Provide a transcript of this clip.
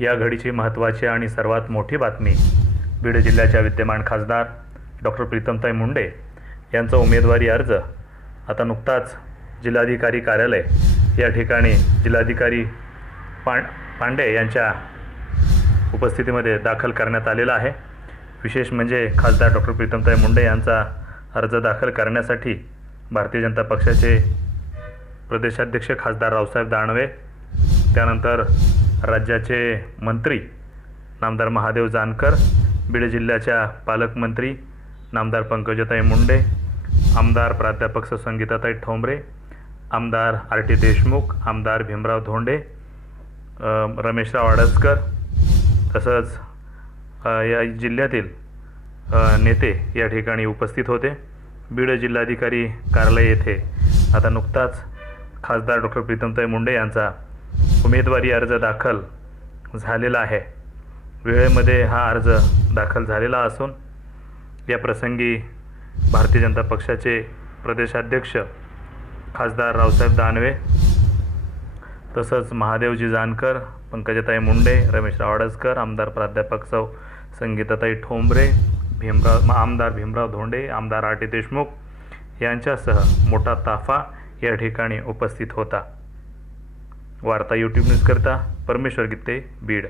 या घडीची महत्त्वाची आणि सर्वात मोठी बातमी बीड जिल्ह्याच्या विद्यमान खासदार डॉक्टर प्रीतमताई मुंडे यांचा उमेदवारी अर्ज आता नुकताच जिल्हाधिकारी कार्यालय या ठिकाणी जिल्हाधिकारी पांडे यांच्या उपस्थितीमध्ये दाखल करण्यात आलेला आहे। विशेष म्हणजे खासदार डॉक्टर प्रीतमताई मुंडे यांचा अर्ज दाखल करण्यासाठी भारतीय जनता पक्षाचे प्रदेशाध्यक्ष खासदार रावसाहेब दानवे, त्यानंतर राज्याचे मंत्री नामदार महादेव जानकर, बीड जिल्ह्याच्या पालकमंत्री नामदार पंकजाताई मुंडे, आमदार प्राध्यापक संगीताताई ठोंबरे, आमदार आर.टी. देशमुख, आमदार भीमराव धोंडे, रमेशराव अडसकर तसंच या जिल्ह्यातील नेते या ठिकाणी उपस्थित होते। बीड जिल्हाधिकारी कार्यालय येथे आता नुकताच खासदार डॉक्टर प्रीतमताई मुंडे यांचा उमेदवारी अर्ज दाखल झालेला आहे। वेळेमध्ये हा अर्ज दाखल झालेला असून या प्रसंगी भारतीय जनता पक्षाचे प्रदेशाध्यक्ष खासदार रावसाहेब दानवे तसंच महादेवजी जानकर, पंकजाताई मुंडे, रमेशराव अडसकर, आमदार प्राध्यापक संगीताताई ठोंबरे, आमदार भीमराव धोंडे, आमदार आर.टी. देशमुख यांच्यासह मोठा ताफा या ठिकाणी उपस्थित होता। वार्ता यूट्यूब न्यूज करता परमेश्वर गित्ते, बीड।